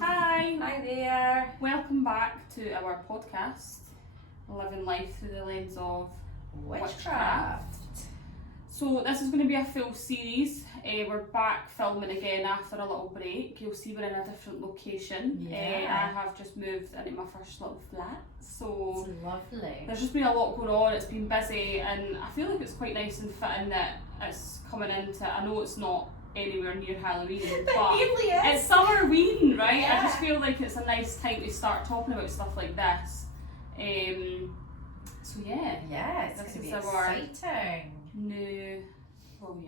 Hi there. Welcome back to our podcast, Living Life Through the Lens of Witchcraft. So this is going to be a full series. We're back filming again after a little break. You'll see we're in a different location. Yeah. I have just moved into my first little flat, so It's lovely. there's just been a lot going on. It's been busy, and I feel like it's quite nice and fitting that it's coming into, I know it's not anywhere near Halloween, but nearly it's Summerween, right? Yeah. I just feel like it's a nice time to start talking about stuff like this. So Yeah, it's This going to be is our- exciting.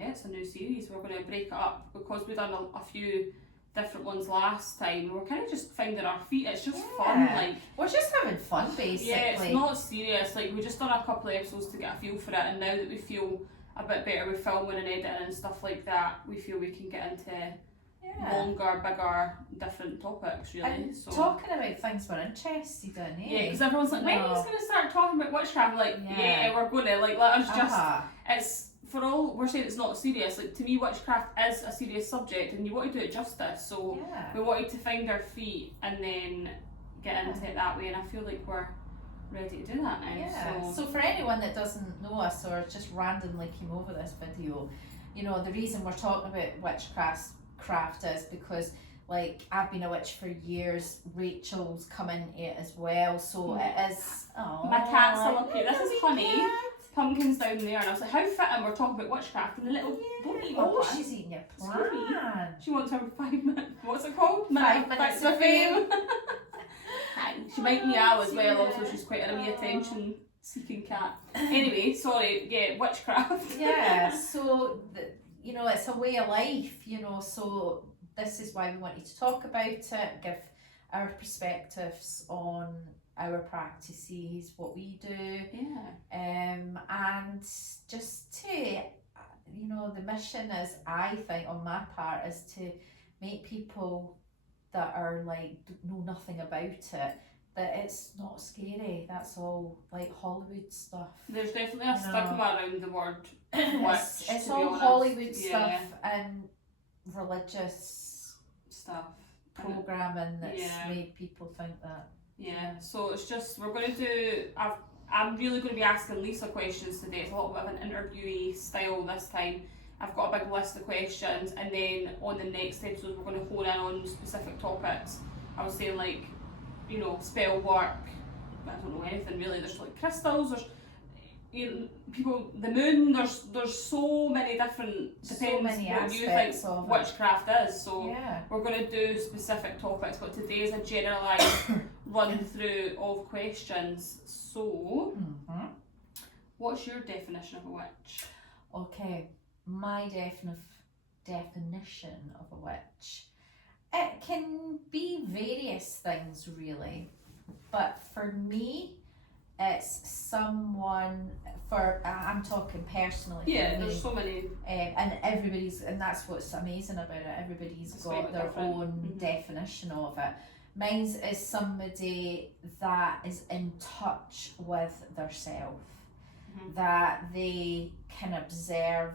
It's a new series. We're going to break it up because we've done a few different ones last time. We're kind of just finding our feet. It's just fun, Yeah. like. We're just having fun, basically. Yeah, it's not serious. Like, we just done a couple of episodes to get a feel for it, and now that we feel a bit better with filming and editing and stuff like that, we feel we can get into longer, bigger, different topics, really. And So talking about things we're interested in, eh? yeah, because everyone's like, when are you going to start talking about witchcraft? Like, Yeah. we're going to, like, let us just, Uh-huh. it's, for all, we're saying it's not serious. Like, to me, witchcraft is a serious subject, and you want to do it justice, so Yeah. we wanted to find our feet and then get into it that way, and I feel like we're ready to do that now. Yeah. So for anyone that doesn't know us or just randomly came over this video, you know, the reason we're talking about witchcraft is because, like, I've been a witch for years. Rachel's come into it as well, so it is. Oh, My cat's still up here. This is Honey. Pumpkin's down there, and I was like, how fitting we're talking about witchcraft, and the little don't eat my Oh, plant. she's eating your Scooby. plant. She wants her 5 minutes. What's it called? 5 minutes of fame. She might meow as well. Also, she's quite a wee attention-seeking cat. Anyway, sorry. Yeah, witchcraft. Yeah. So you know, it's a way of life. You know, so this is why we wanted to talk about it, give our perspectives on our practices, what we do. Yeah. And just to, you know, the mission is, I think, on my part, is to make people that are like know nothing about it, that it's not scary. That's all like Hollywood stuff. There's definitely a stigma around the word witch. It's to be all honest. Hollywood Yeah. stuff and religious Stuff. programming that's Yeah. made people think that. Yeah, so it's just, we're going to do, I'm really going to be asking Lisa questions today. It's a little bit of an interviewee style this time. I've got a big list of questions, and then on the next episode we're going to hone in on specific topics. I was saying, like, you know, spell work, I don't know anything really. There's like crystals, there's, you know, people, the moon, there's so many different, depends many what you think aspects of it. witchcraft is. So Yeah. we're going to do specific topics, but today is a generalised run through of questions. So, Mm-hmm. what's your definition of a witch? Okay, my definition of a witch. It can be various things, really, but for me, it's someone. I'm talking personally. Yeah, for me. there's so many. And that's what's amazing about it. Everybody's It's got slightly their different. own Mhm. definition of it. Mine's is somebody that is in touch with their self, Mhm. that they can observe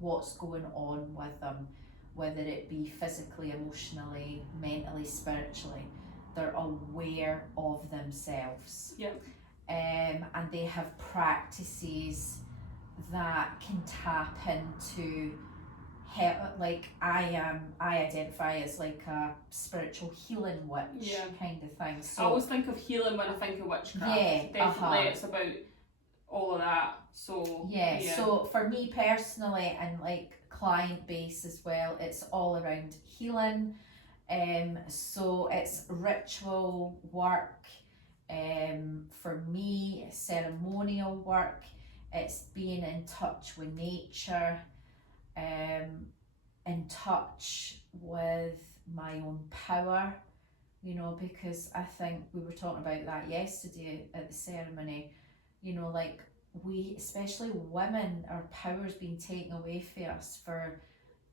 what's going on with them, whether it be physically, emotionally, mentally, spiritually. They're aware of themselves. Yep. And they have practices that can tap into help. Like I identify as like a spiritual healing witch, Yeah. kind of thing. I So always think of healing when I think of witchcraft. Yeah, Definitely, uh-huh. it's about all of that. So yeah, so for me personally, and like client base as well, it's all around healing. So it's ritual work. For me, ceremonial work. It's being in touch with nature, in touch with my own power, you know, because I think we were talking about that yesterday at the ceremony, you know, like we, especially women, our power's been taken away from us for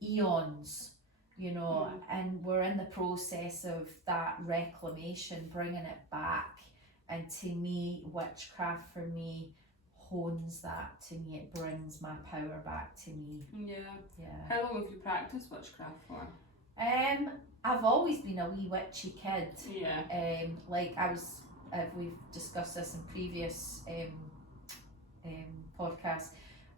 eons, you know, and we're in the process of that reclamation, bringing it back. And to me, witchcraft for me hones that to me. It brings my power back to me. Yeah. Yeah. How long have you practiced witchcraft for? I've always been a wee witchy kid. Yeah. Like I was, we've discussed this in previous podcasts.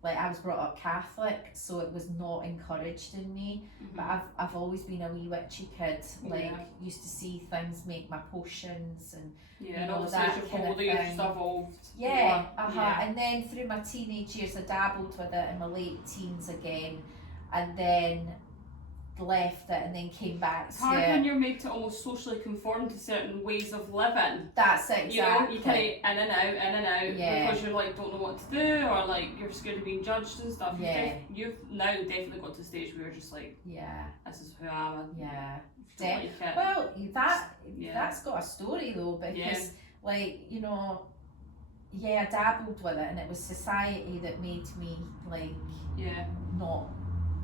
Like I was brought up Catholic, so it was not encouraged in me. Mm-hmm. But I've always been a wee witchy kid. Like Yeah. used to see things, make my potions, and Yeah, you and know, obviously that as you've kind got of older, you've thing. just evolved. Yeah, more. yeah. And then through my teenage years, I dabbled with it in my late teens again, and then left it, and then came back It's to hard it. when you're made to almost socially conform to certain ways of living. That's it, exactly. You know, you kind of in and out Yeah. because you're like don't know what to do, or like you're scared of being judged and stuff. Yeah. You've now definitely got to the stage where you're just like, Yeah, this is who I am. And yeah. if you don't like it, Well, Yeah. that's got a story though, because Yeah. like, you know, yeah, I dabbled with it, and it was society that made me like yeah, not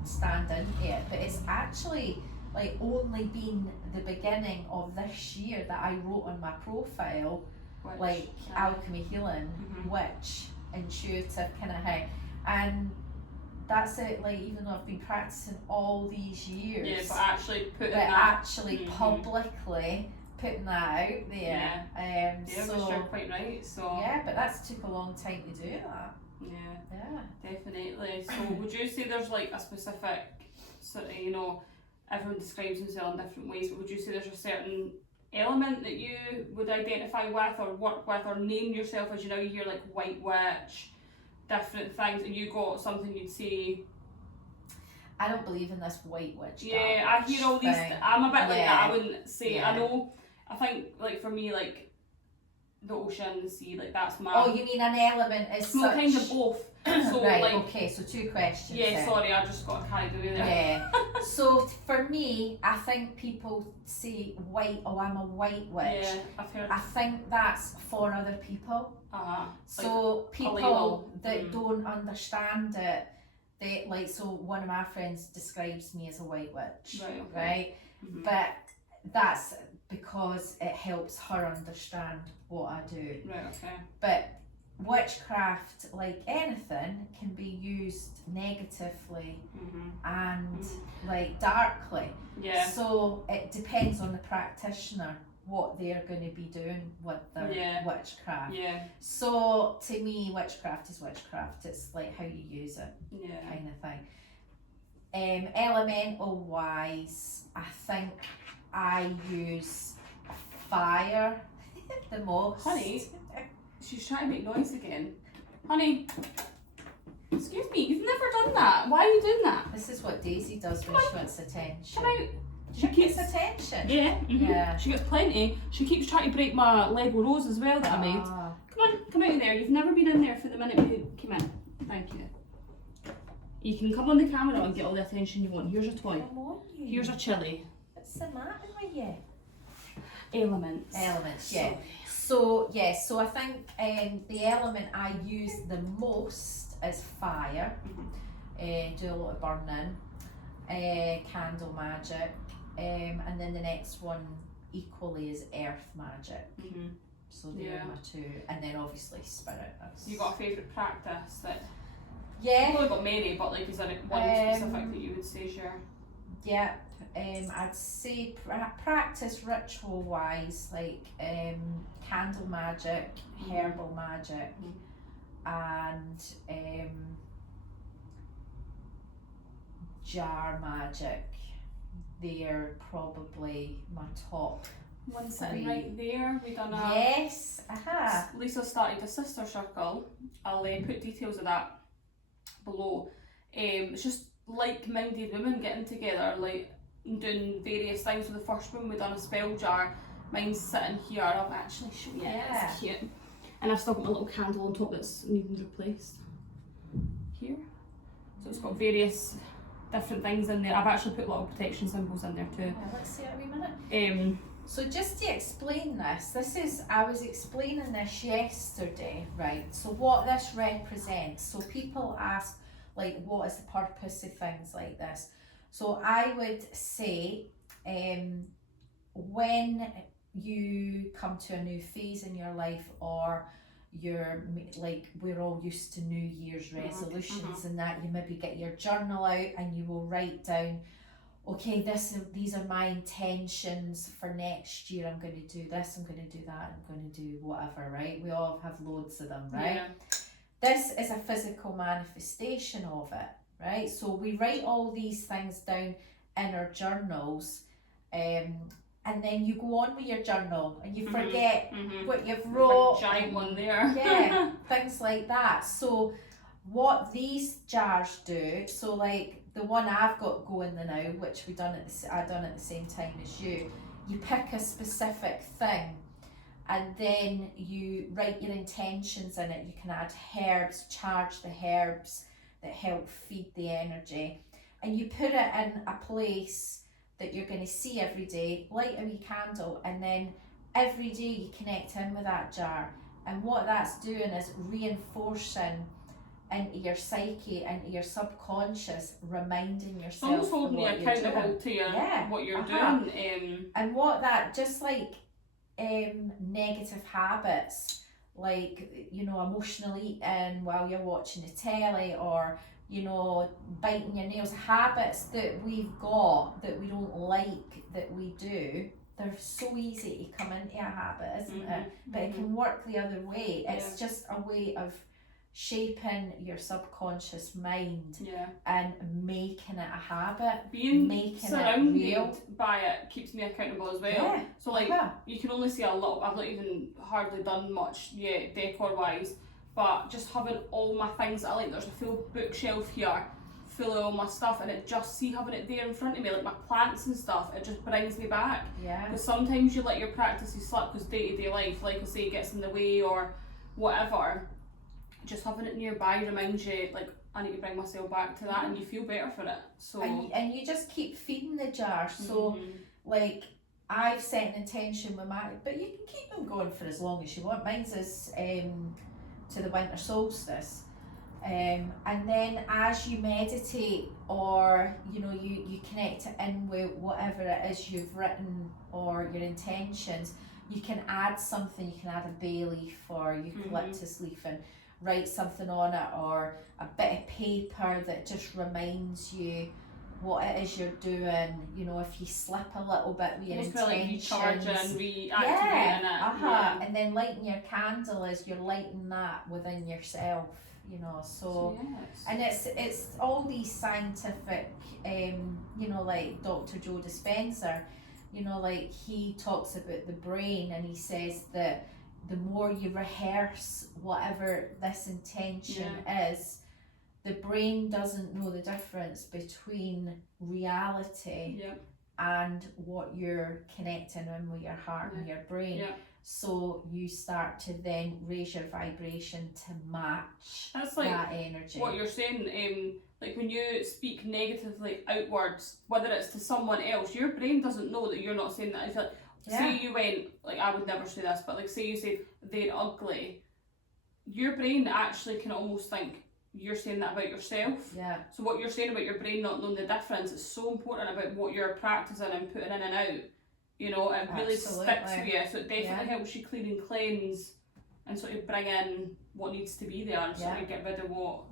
stand into it. But it's actually like only been the beginning of this year that I wrote on my profile, which, like alchemy, healing, Mhm. witch, intuitive kind of thing, and that's it. Like even though I've been practicing all these years, yeah, but actually putting but that, actually Mhm. publicly putting that out there. yeah, So which you're quite right. So yeah, but that's took a long time to do that. yeah. Yeah. Definitely. So would you say there's like a specific sort of, you know, everyone describes themselves in different ways, but would you say there's a certain element that you would identify with or work with or name yourself as? You know, you hear like white witch, different things, and you got something you'd say? I don't believe in this white witch. Yeah, dark I hear all these, thing. I'm a bit like that. Yeah. I wouldn't say, Yeah. I know, I think like for me, like the ocean, the sea, like that's my... Oh, you mean an element is well, such... kind of both. So right, like... okay, so two questions Yeah, then. sorry, I just got carried away there. Yeah. So for me, I think people say white, oh I'm a white witch. Yeah, I've heard. I think that's for other people. So people label. that don't understand it, they like, so one of my friends describes me as a white witch, Right, okay. right? Mhm. But that's because it helps her understand what I do. Right, okay. But witchcraft, like anything, can be used negatively and like darkly. Yeah. So it depends on the practitioner what they're going to be doing with their witchcraft. Yeah. So to me, witchcraft is witchcraft. It's like how you use it, Yeah. kind of thing. Elemental wise, I think I use fire the most. Honey, she's trying to make noise again. Honey, excuse me, you've never done that. Why are you doing that? This is what Daisy does when she wants attention. Come out. She keeps attention. Yeah. Yeah. She gets plenty. She keeps trying to break my Lego rose as well that I made. Ah. Come out in there. You've never been in there for the minute we came in. Thank you. You can come on the camera and get all the attention you want. Here's a toy. Come on, you. Here's a chili. What's the matter with you? Elements. Elements, yeah. So I think the element I use the most is fire. Do a lot of burning, candle magic, and then the next one equally is earth magic. So they're my two, and then obviously spirit. You got a favourite practice that? Yeah. You've probably got many, but like is there one specific that you would say is your? Yeah. I'd say practice ritual wise, like candle magic, herbal magic, and jar magic. They're probably my top. One sitting right there. We done a. Yes. Aha. Lisa started a sister circle. I'll put details of that below. It's just like-minded women getting together, like doing various things. So the first one we done a spell jar. Mine's sitting here. I'll actually show you. Yeah. It's cute. And I've still got my little candle on top that's needing replaced. Here. So it's got various different things in there. I've actually put little protection symbols in there too. Yeah, let's see it a wee minute. So just to explain this is, I was explaining this yesterday, right? So what this represents, so people ask like what is the purpose of things like this? So I would say when you come to a new phase in your life, or like, we're all used to New Year's resolutions and that. You maybe get your journal out and you will write down, okay, these are my intentions for next year. I'm going to do this, I'm going to do that, I'm going to do whatever, right? We all have loads of them, right? Yeah. This is a physical manifestation of it, right? So we write all these things down in our journals, and then you go on with your journal and you forget what you've wrote. Giant one there. Yeah, things like that. So what these jars do, so like the one I've got going now, which I done at the same time as you pick a specific thing and then you write your intentions in it. You can add herbs, charge the herbs that help feed the energy, and you put it in a place that you're going to see every day, light a wee candle, and then every day you connect in with that jar. And what that's doing is reinforcing into your psyche, into your subconscious, reminding yourself. Almost holding you accountable to what you're doing. And what that, just like negative habits, like, you know, emotional eating while you're watching the telly, or, you know, biting your nails, habits that we've got that we don't like that we do, they're so easy to come into a habit, isn't it? But it can work the other way. It's just a way of shaping your subconscious mind and making it a habit. Being surrounded by it keeps me accountable as well. Yeah. So like you can only see a little. I've not even hardly done much yet decor wise, but just having all my things that I like. There's a full bookshelf here full of all my stuff, and having it there in front of me, like my plants and stuff, it just brings me back. Yeah. Because sometimes you let your practices slip because day-to-day life, like I say, gets in the way or whatever. Just having it nearby reminds you, like, I need to bring myself back to that, and you feel better for it. So and you just keep feeding the jar. So like, I've set an intention with my, but you can keep them going for as long as you want. Mine's is to the winter solstice, and then as you meditate, or you know, you connect it in with whatever it is you've written or your intentions, you can add something. You can add a bay leaf or eucalyptus leaf and write something on it, or a bit of paper that just reminds you what it is you're doing. You know, if you slip a little bit with your intentions, like recharging, reactivating it. And then lighting your candle is you're lighting that within yourself. You know, so and it's all these scientific, you know, like Dr. Joe Dispenza, you know, like he talks about the brain, and he says that the more you rehearse whatever this intention is, the brain doesn't know the difference between reality and what you're connecting in with your heart and your brain. So you start to then raise your vibration to match that energy. What you're saying, like when you speak negatively outwards, whether it's to someone else, your brain doesn't know that you're not saying that. If like, say you went, like, I would never say this, but like say you said they're ugly, your brain actually can almost think you're saying that about yourself. So what you're saying about your brain not knowing the difference is so important about what you're practicing and putting in and out. You know, it really sticks with you, so it definitely helps you clean and cleanse and sort of bring in what needs to be there and sort of get rid of what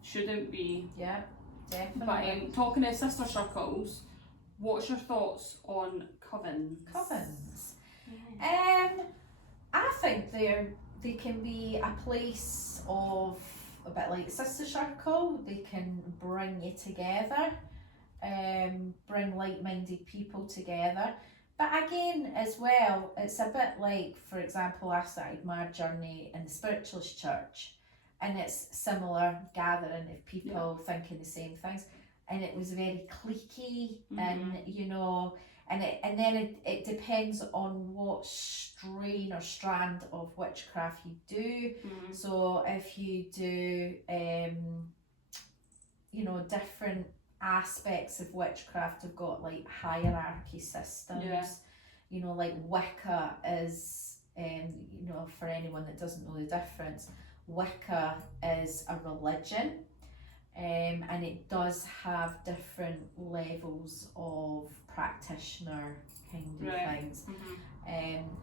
shouldn't be. Yeah, definitely. But talking of sister circles, what's your thoughts on covens? Covens. I think they can be a place of a bit like sister circle. They can bring you together, bring like-minded people together. But again, as well, it's a bit like, for example, I started my journey in the spiritualist church, and it's similar gathering of people thinking the same things, and it was very cliquey, and you know, and then it depends on what strain or strand of witchcraft you do. So if you do, you know, different aspects of witchcraft have got like hierarchy systems. You know, like Wicca is, you know, for anyone that doesn't know the difference, Wicca is a religion, and it does have different levels of practitioner kind of things.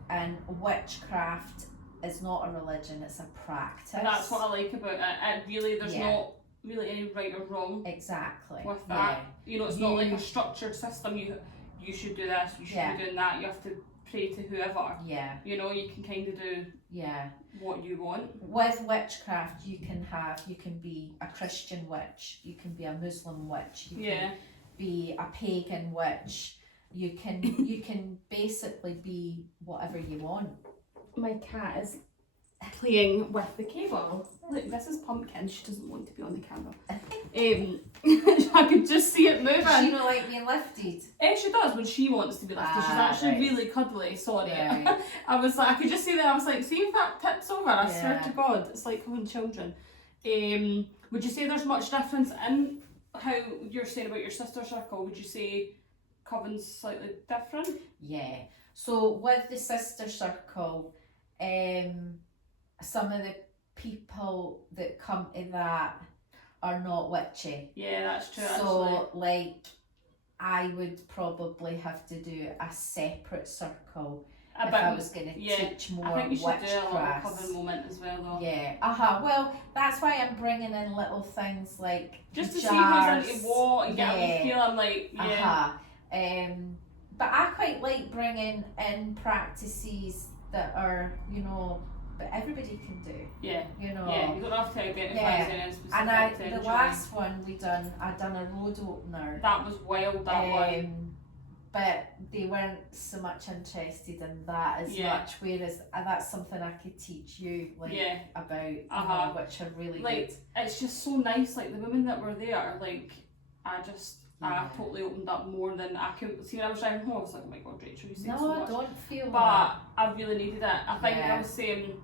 And witchcraft it's not a religion, it's a practice. And that's what I like about it. It really, there's Yeah. not really any right or wrong Exactly. with that. You know, it's not like a structured system. You should do this, you should Yeah. be doing that. You have to pray to whoever. Yeah. You know, you can kind of do what you want. With witchcraft, you can be a Christian witch, you can be a Muslim witch, you can be a pagan witch. You can basically be whatever you want. My cat is playing with the cable. Look, this is Pumpkin. She doesn't want to be on the camera. I could just see it moving. Does she not like being lifted? She does when she wants to be lifted. She's actually really cuddly. Sorry. Right. I was like, I could just see that. I was like, see if that tips over. I swear to God, it's like having children. Would you say there's much difference in how you're saying about your sister circle? Would you say Coven's slightly different? Yeah. So with the sister circle, some of the people that come to that are not witchy. Yeah, that's true. So actually. like, I would probably have to do a separate circle if I was going to teach more I think you should witchcraft. do a little Coven moment as well, though. Yeah. Well, that's why I'm bringing in little things like just to jars. see who's into what and get a feeling like but I quite like bringing in practices that are, you know, that everybody can do. Yeah. You know. Yeah, you don't have to identify as any specific And the last one I done a road opener. That was wild, that one. But they weren't so much interested in that as much, whereas that's something I could teach you about, you know, which are really good. It's just so nice, like the women that were there, like I totally opened up more than I could. See, when I was driving home, I was like, oh my God, Rachel, you say so much. No, don't feel but that. I really needed it. I think I was saying,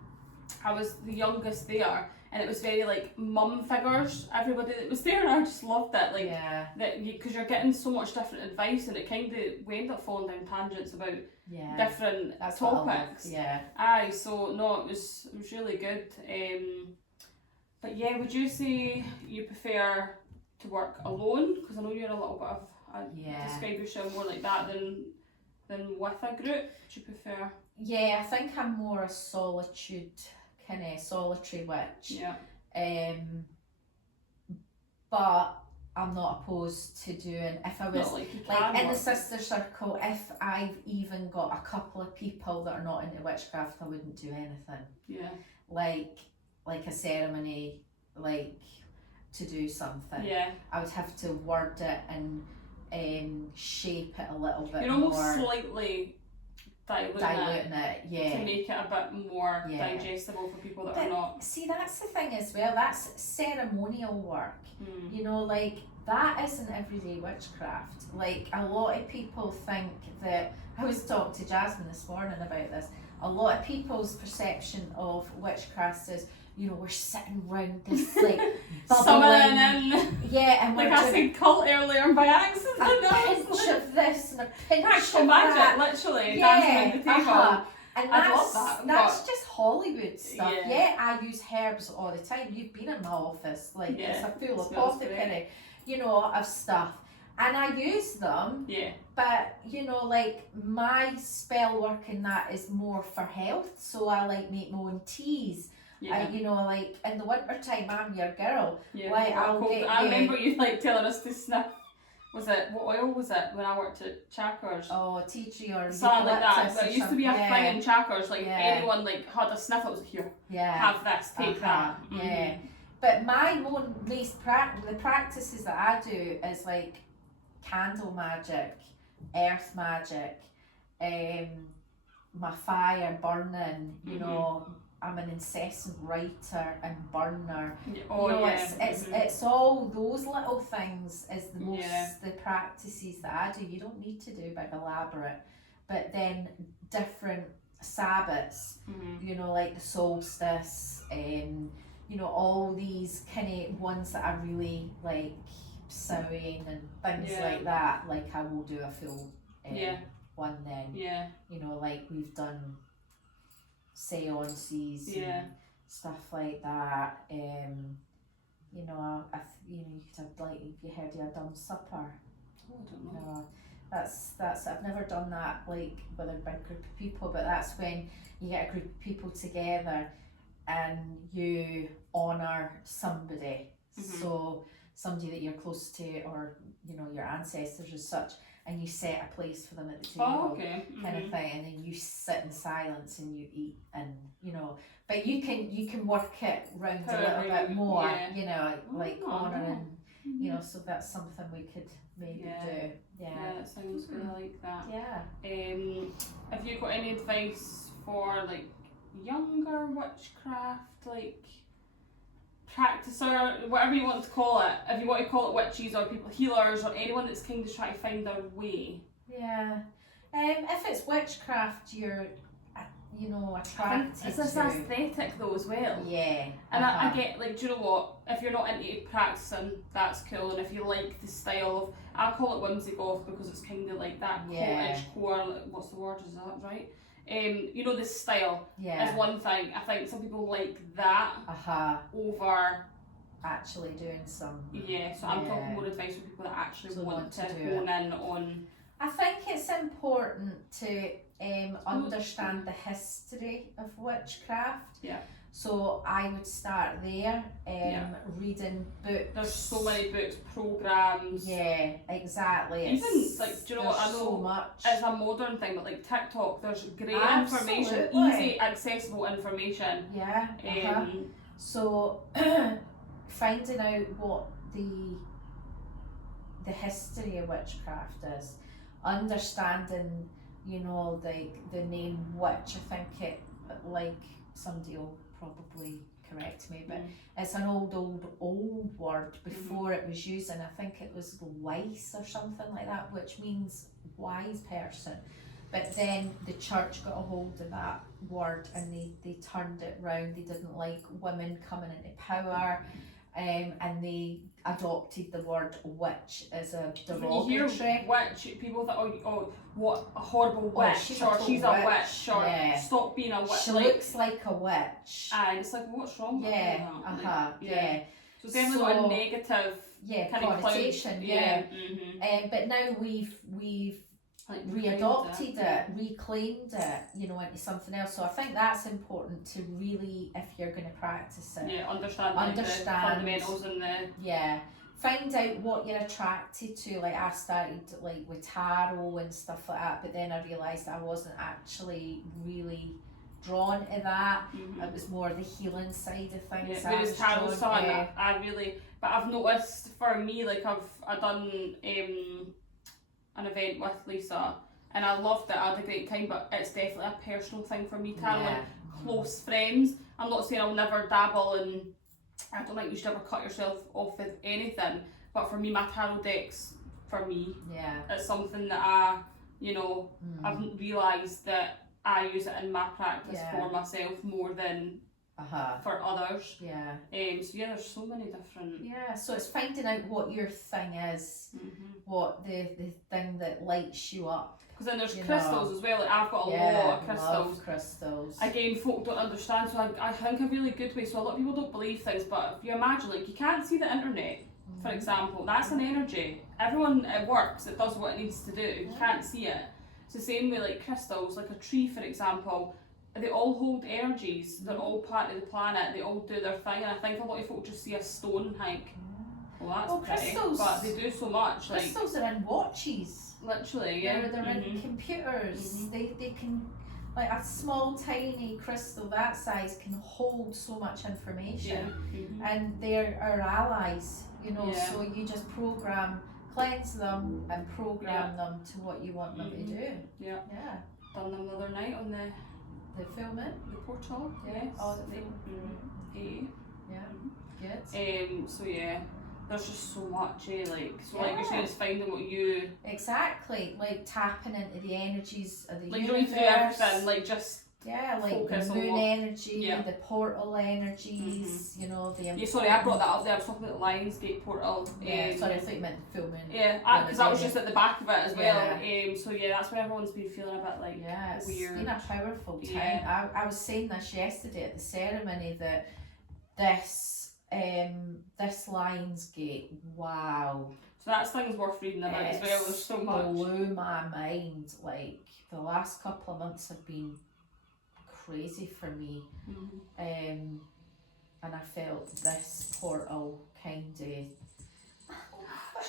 I was the youngest there, and it was very like mum figures, everybody that was there, and I just loved it. Like, that because you're getting so much different advice, and it kind of, we end up falling down tangents about different topics. So no, it was really good. But yeah, would you say you prefer to work alone? Because I know you're a little bit of describe yourself more like that than with a group. Would you prefer? Yeah, I think I'm more a solitary witch. But I'm not opposed to doing, if I was like in the sister circle, if I've even got a couple of people that are not into witchcraft, I wouldn't do anything. Like a ceremony, like to do something. I would have to word it and shape it a little bit You're more. Almost slightly diluting it, to make it a bit more digestible for people that are not. See, that's the thing as well, that's ceremonial work. You know, like, that isn't everyday witchcraft. Like, a lot of people think that, I was talking to Jasmine this morning about this, a lot of people's perception of witchcraft is, you know, we're sitting round this like bubbling, and like I said cult earlier by accident. A pinch of this and a pinch of magic, that. literally dancing around the table. And I love that. That's just Hollywood stuff. I use herbs all the time. You've been in my office, like it's a full apothecary, you know, of stuff. And I use them, but you know, like my spell work in that is more for health. So I like make my own teas. You know, like in the winter time, I'm your girl. Like I remember you like telling us to sniff. What oil was it when I worked at Checkers? Oh, tea tree or something like that. But it used to be a thing in Checkers. Like anyone like had a sniff, it was here. Have this, take that. But my the practices that I do is like candle magic, earth magic, my fire burning. You know, I'm an incessant writer and burner. It's all those little things is the most the practices that I do. You don't need to do big elaborate, but then different Sabbaths, you know, like the solstice, you know, all these kind of ones that I really like, sewing and things like that. Like I will do a full one then. You know, like we've done seances and stuff like that. You know, you could have, like, if you heard of a dumb supper. I don't know. That's I've never done that like with a big group of people, but that's when you get a group of people together and you honour somebody. So somebody that you're close to, or you know, your ancestors as such, and you set a place for them at the table, kind of thing, and then you sit in silence and you eat, and you know, but you can work it round a little bit more, you know, like honouring, you know, so that's something we could maybe do. Yeah, that sounds good. I like that. Yeah. Have you got any advice for like younger witchcraft, like practicer, whatever you want to call it? If you want to call it witches or people healers or anyone that's kind of trying to find their way. Yeah. If it's witchcraft, you're you know, attracted it's this aesthetic though as well. Yeah. And I get, like, do you know what? If you're not into practicing, that's cool. And if you like the style of, I call it whimsy goth because it's kind of like that cottage core, like, what's the word, is that right? You know, the style is one thing. I think some people like that over actually doing some. Yeah, so I'm talking more advice for people that actually want to hone in on. I think it's important to understand the history of witchcraft. Yeah. So I would start there, reading books. There's so many books, programs. Yeah, exactly. Even like, do you know what? I know so much. It's a modern thing, but like TikTok, there's great information, easy, accessible information. Yeah. So finding out what the history of witchcraft is, understanding, you know, like the name witch. I think it, like, somebody will probably correct me, but it's an old word before it was used, and I think it was wise or something like that, which means wise person. But then the church got a hold of that word and they turned it round. They didn't like women coming into power, and they adopted the word witch as a derogatory. When you hear witch, people think, oh, what a horrible witch, she's a witch, or stop being a witch. She looks like a witch. And it's like, what's wrong with that? So it's definitely got a negative kind of connotation. But now we've like readopted it, reclaimed it, you know, into something else. So I think that's important to really, if you're going to practice it, understand like the fundamentals and the find out what you're attracted to. Like I started like with tarot and stuff like that, but then I realised I wasn't actually really drawn to that. It was more the healing side of things. Whereas tarot's something that I really, but I've noticed for me, like I've done an event with Lisa and I loved it, I had a great time, but it's definitely a personal thing for me. Tarot, like close friends, I'm not saying I'll never dabble in, I don't think you should ever cut yourself off with anything, but for me, my tarot decks, for me, it's something that I, you know, I've realised that I use it in my practice for myself more than for others. So there's so many different. So it's finding out what your thing is, what the thing that lights you up. Because then there's crystals as well. Like I've got a lot of crystals. Love crystals. Again, folk don't understand, so I think a really good way. So a lot of people don't believe things, but if you imagine, like, you can't see the internet, for example, that's an energy. Everyone, it works, it does what it needs to do. You can't see it. It's the same way, like crystals, like a tree, for example. They all hold energies. They're all part of the planet. They all do their thing, and I think a lot of folk just see a stone and think, well, that's pretty, crystals, but they do so much. Crystals are in watches. Literally, they're in computers. They can, like a small tiny crystal that size can hold so much information, and they're our allies. You know, so you just cleanse them and program them to what you want them to do. Done them the other night on the filming, the portal. Yes. Oh, the film. Good. So there's just so much, like like you're saying, it's finding what you like tapping into the energies of the universe. You don't need to do everything, like just like the moon energy, the portal energies, you know, the sorry, I brought that up there. I was talking about the Lionsgate portal. Sorry, I thought you meant the filming. Because that was just at the back of it as well. So that's where everyone's been feeling a bit like weird. It's been a powerful time. I was saying this yesterday at the ceremony that this Lionsgate, wow. So That's things worth reading about as well. There's so much. It blew my mind. Like, the last couple of months have been crazy for me. And I felt this portal kind of...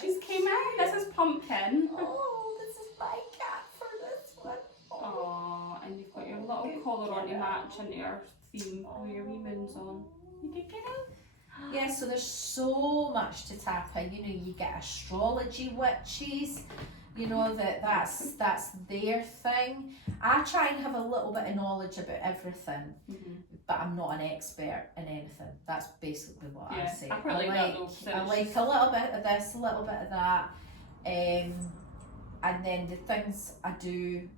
She's came in. This is Pumpkin. Oh, this is my cat for this one. Oh, and you've got your little collar on to match into your theme with your wee moons on. You can get it. Yeah, so there's so much to tap in. You know, you get astrology witches. You know that's their thing. I try and have a little bit of knowledge about everything, but I'm not an expert in anything. That's basically what I say. I like that though. I like a little bit of this, a little bit of that, and then the things I do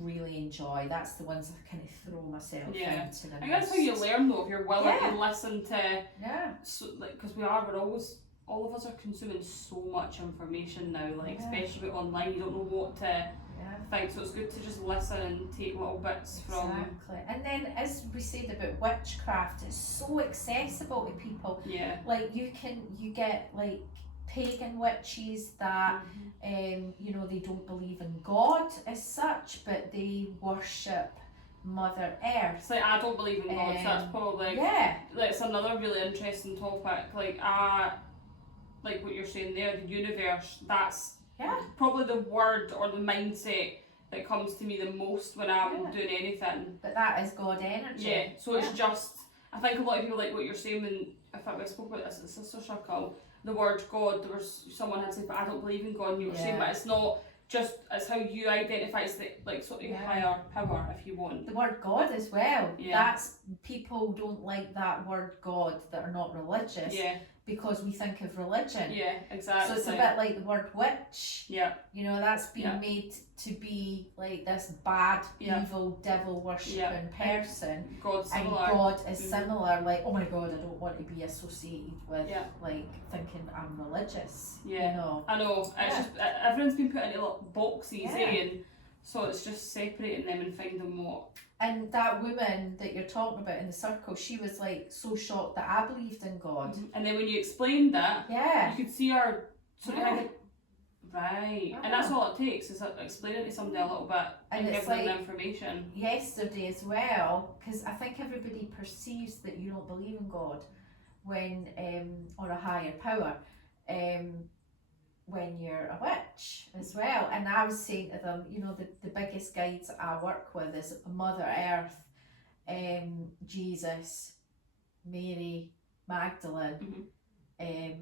really enjoy, that's the ones I kind of throw myself into. I think that's how you learn though, if you're willing to listen to. So, like, because we're always, all of us are consuming so much information now, like especially online. You don't know what to think, so it's good to just listen and take little bits from. Exactly, and then as we said about witchcraft, it's so accessible to people. Like you get like pagan witches that you know, they don't believe in God as such, but they worship Mother Earth. It's like, I don't believe in God, so that's probably that's another really interesting topic. Like what you're saying there, the universe, that's probably the word or the mindset that comes to me the most when I'm doing anything. But that is God energy. So it's just, I think a lot of people like what you're saying, when in fact we spoke about this at the Sister Circle, the word God, there was someone had said, but I don't believe in God, and you were saying, but it's not just, it's how you identify, it's the, like sort of higher power, if you want. The word God as well. That's, people don't like that word God that are not religious. Because we think of religion. Exactly. So it's a bit like the word witch. You know, that's been made to be like this bad, evil, devil worshipping person. God's similar. And God is similar. Like, oh my God, I don't want to be associated with like thinking I'm religious. You know. I know. It's just everyone's been put into little boxes, and so it's just separating them and finding what. And that woman that you're talking about in the circle, she was like so shocked that I believed in God. And then when you explained that, you could see her sort of right. And that's all it takes, is explaining to somebody a little bit and giving them the information. Yesterday as well, because I think everybody perceives that you don't believe in God when or a higher power. When you're a witch as well. And I was saying to them, you know, the biggest guides I work with is Mother Earth, Jesus, Mary, Magdalene,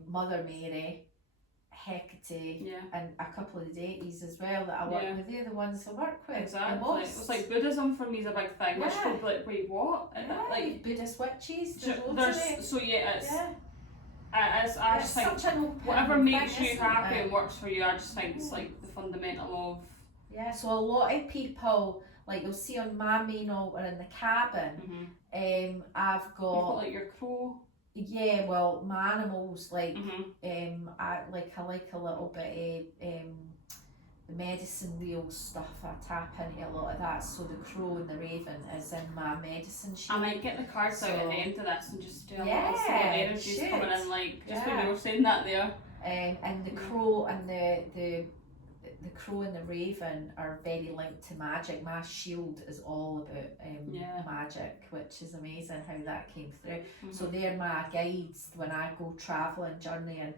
Mother Mary, Hecate, and a couple of the deities as well that I work with. They're the ones I work with. Exactly. The most. It's like Buddhism for me is a big thing. Which people like, wait, what? Like Buddhist witches. I just think whatever makes you happy and works for you, I just think it's like the fundamental of. So a lot of people, like you'll see on my main altar in the cabin, I've got. You've got like your crow. Yeah, well, my animals like I like a little bit of the medicine wheel stuff. I tap into a lot of that. So the crow and the raven is in my medicine sheet. I might get the cards out at the end of this and just do a little sort of energies coming in, like just when you were saying that there. And the crow and the crow and the raven are very linked to magic. My shield is all about magic, which is amazing how that came through. So they're my guides when I go travelling, journeying.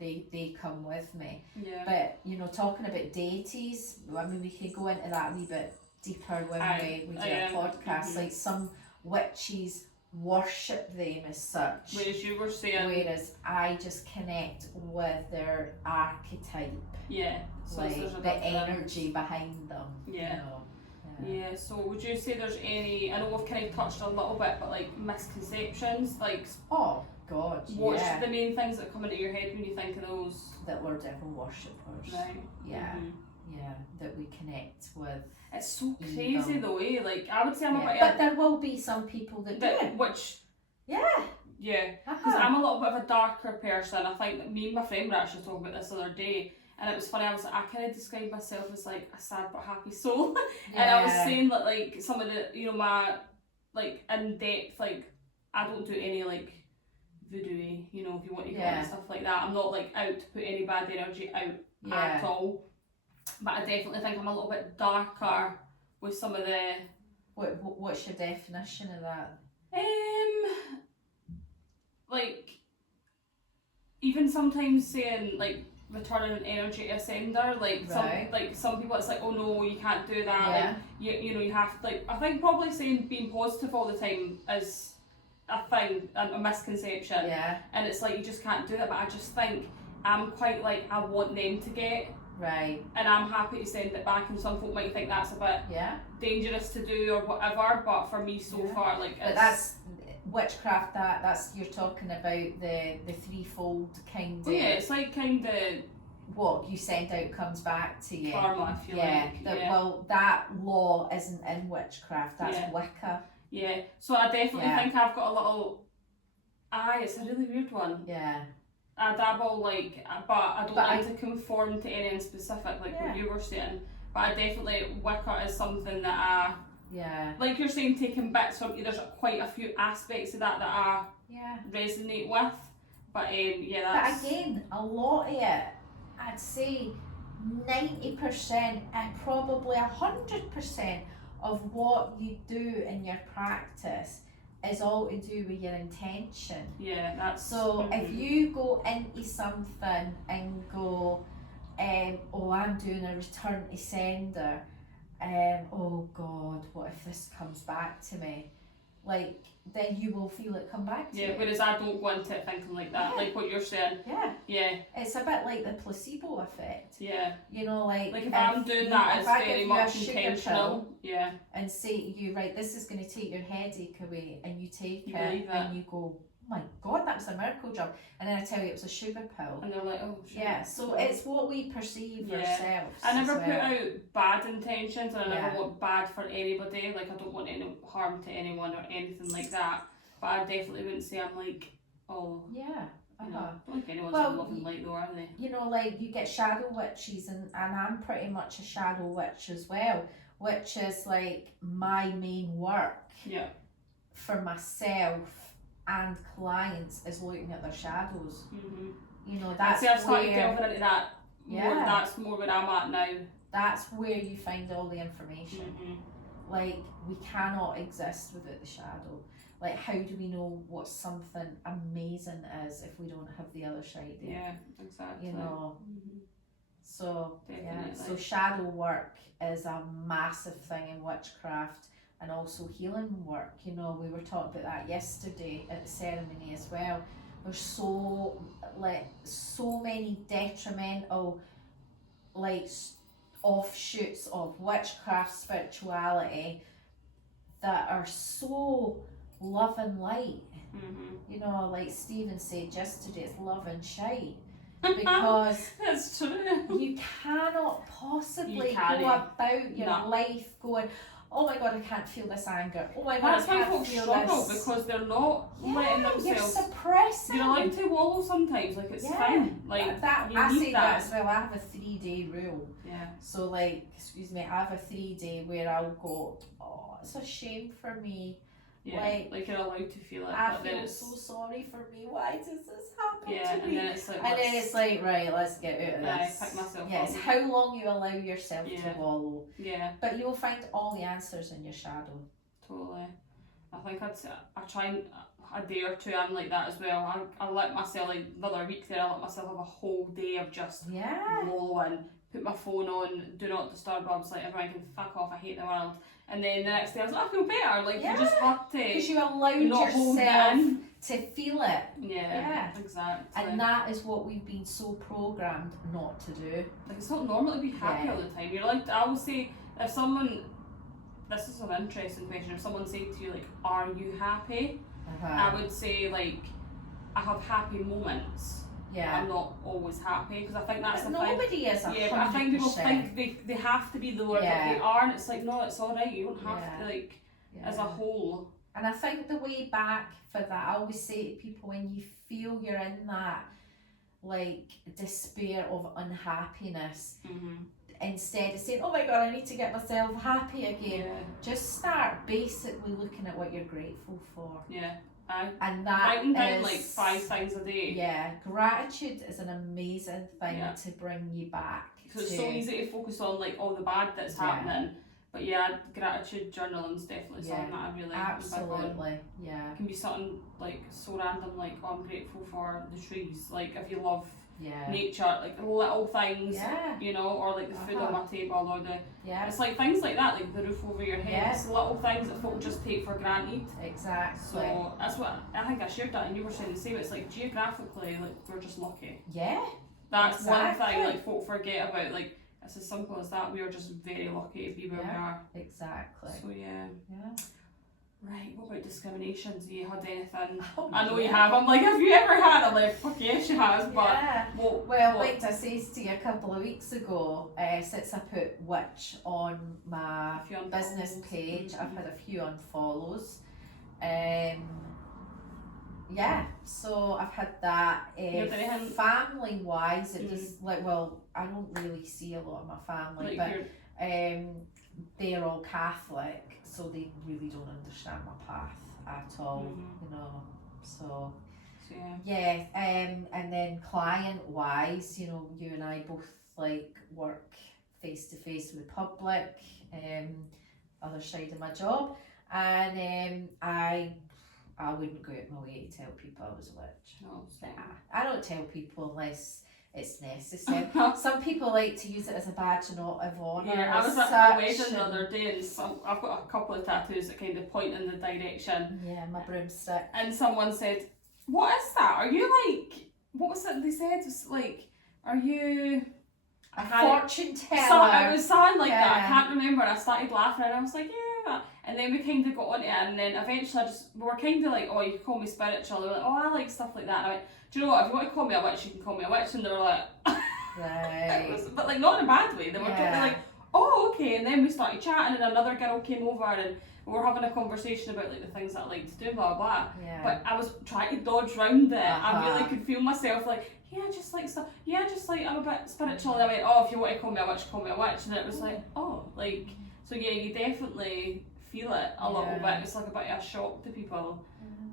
They come with me. But you know, talking about deities, I mean, we could go into that a wee bit deeper when we do a podcast. Like some witches worship them as such. Whereas you were saying. Whereas I just connect with their archetype. So like the energy behind them. You know? So would you say there's any, I know we've kind of touched a little bit, but like misconceptions, like oh God, what's the main things that come into your head when you think of those? That we're devil worshippers. Right. That we connect with. It's so crazy though, like I would say I'm a bit. But there will be some people that do. Which because I'm a little bit of a darker person. I think that me and my friend were actually talking about this the other day. And it was funny, I kind of described myself as like a sad but happy soul. And I was saying that like some of the, you know, my like in depth, like I don't do any like voodoo-y, you know, if you want to call Yeah. it, stuff like that. I'm not like out to put any bad energy out at all. But I definitely think I'm a little bit darker with some of the... What's your definition of that? Like, even sometimes saying like returning an energy to a sender, like some people it's like, oh no, you can't do that. Like you know, you have to, like, I think probably saying being positive all the time is a thing, a misconception. Yeah. And it's like you just can't do that. But I just think I'm quite like, I want them to get. Right. And I'm happy to send it back, and some folk might think that's a bit dangerous to do or whatever, but for me so far, like, but that's witchcraft. That's you're talking about the threefold kind of. Oh yeah, it's like kind of what you send out comes back to you. Karma, if you like. Well, that law isn't in witchcraft. That's Wicca. Yeah. So I definitely think I've got a little. It's a really weird one. Yeah. I dabble, like, but I don't like to conform to anything specific, like what you were saying. But I definitely, Wicca is something that I, like you're saying, taking bits from, there's quite a few aspects of that I resonate with. But that's... But again, a lot of it, I'd say 90% and probably 100% of what you do in your practice is all to do with your intention. Yeah, that's... So if you go into something and go, oh, I'm doing a return to sender, oh God, what if this comes back to me? Like, then you will feel it come back to you. Yeah, whereas I don't go into it thinking like that, like what you're saying. Yeah. It's a bit like the placebo effect. Yeah. You know, like if I'm doing that, it's very much intentional. Yeah. And say to you, right, this is going to take your headache away, and you take it, and you go, oh my God, that was a miracle job. And then I tell you it was a sugar pill. And they're like, oh, sugar. Yeah, so it's what we perceive ourselves. I never put out bad intentions, and I never want bad for anybody. Like, I don't want any harm to anyone or anything like that. But I definitely wouldn't say I'm like, oh. Yeah. I don't think anyone's loving light though, are they? You know, like you get shadow witches, and I'm pretty much a shadow witch as well, which is like my main work for myself and clients is looking at their shadows. You know, that's I've started delving into that more. That's more where I'm at now. That's where you find all the information. Like, we cannot exist without the shadow. Like, how do we know what something amazing is if we don't have the other side there? Yeah, exactly. You know, so definitely. So shadow work is a massive thing in witchcraft, and also healing work. You know, we were talking about that yesterday at the ceremony as well. There's so many detrimental offshoots of witchcraft spirituality that are so love and light. You know, like Stephen said yesterday, it's love and shite. Because that's true. You cannot possibly go about your life going, oh my God, I can't feel this anger. Oh my God, that's I can't why folks feel struggle, this. because they're not letting themselves. You're suppressing. You're allowed to wallow sometimes, like it's fine. Like that, you I need say that as well. I have a 3-day rule. Yeah. So like, excuse me, I have a 3-day where I'll go, oh, it's a shame for me. Yeah, like you're allowed to feel it. I feel so sorry for me. Why does this happen to me? And then it's like, right, let's get out of this. Pick myself up. It's how long you allow yourself to wallow. Yeah. But you will find all the answers in your shadow. Totally. I think I try and a day or two I'm like that as well. I let myself, like the other week there, I let myself have a whole day of just wallowing. Put my phone on, do not disturb. I was like, everyone can fuck off, I hate the world. And then the next day I was like, I feel better. Like, you just have to. Because you allowed yourself to feel it. Yeah, exactly. And that is what we've been so programmed not to do. Like, it's not normal to be happy all the time. You're like, I would say, if someone, this is an interesting question, if someone said to you, like, are you happy? I would say, like, I have happy moments. I'm not always happy, because I think that's the thing. Nobody is 100%. But I think people think they have to be the Lord, but they are, and it's like, no, it's alright, you don't have to, like, as a whole. And I think the way back for that, I always say to people, when you feel you're in that, like, despair of unhappiness, instead of saying, oh my God, I need to get myself happy again, just start basically looking at what you're grateful for. Yeah. And that writing down is, like 5 things a day. Yeah, gratitude is an amazing thing to bring you back. So it's so easy to focus on like all the bad that's happening. But yeah, gratitude journaling is definitely something that I really absolutely, It can be something like so random, like, oh, I'm grateful for the trees. Like if you love nature, like little things, you know, or like the food on my table, or the it's like things like that, like the roof over your head. It's little things that folk just take for granted. Exactly. So that's what I think I shared that, and you were saying the same. It's like geographically, like we're just lucky. Yeah. That's one thing like folk forget about. Like it's as simple as that. We are just very lucky to be where we are. Exactly. So yeah. Right, what about discriminations? Have you had anything? Oh, I know you have. I'm like, have you ever had? I'm like, fuck yes, she has. But well, like I said to you a couple of weeks ago, since I put witch on my business page, I've had a few unfollows. So I've had that. Family wise, it just like, well, I don't really see a lot of my family, like but they're all Catholic, so they really don't understand my path at all, you know. So and then client wise, you know, you and I both like work face to face with the public, other side of my job, and I wouldn't go out my way to tell people I was a witch. No, I don't tell people unless it's necessary. Some people like to use it as a badge of honour. Yeah, I was at a wedding the other day, and I've got a couple of tattoos that kind of point in the direction. Yeah, my broomstick. And someone said, "What is that? Are you like, what was it they said? It was like, are you a fortune teller?" It was something like that. I can't remember. I started laughing, and I was like, yeah. And then we kind of got onto it, and then eventually we were kind of like, oh, you can call me spiritual. They were like, oh, I like stuff like that. And I went, do you know what? If you want to call me a witch, you can call me a witch. And they were like, right. But like not in a bad way. They were totally like, oh, okay. And then we started chatting, and another girl came over, and we were having a conversation about like the things that I like to do, blah blah. But I was trying to dodge round it. I really could feel myself like, yeah, just like stuff. Yeah, just like I'm a bit spiritual. And I went, oh, if you want to call me a witch, call me a witch. And it was like, oh, like, so yeah, you definitely feel it a little bit. It's like a bit of a shock to people.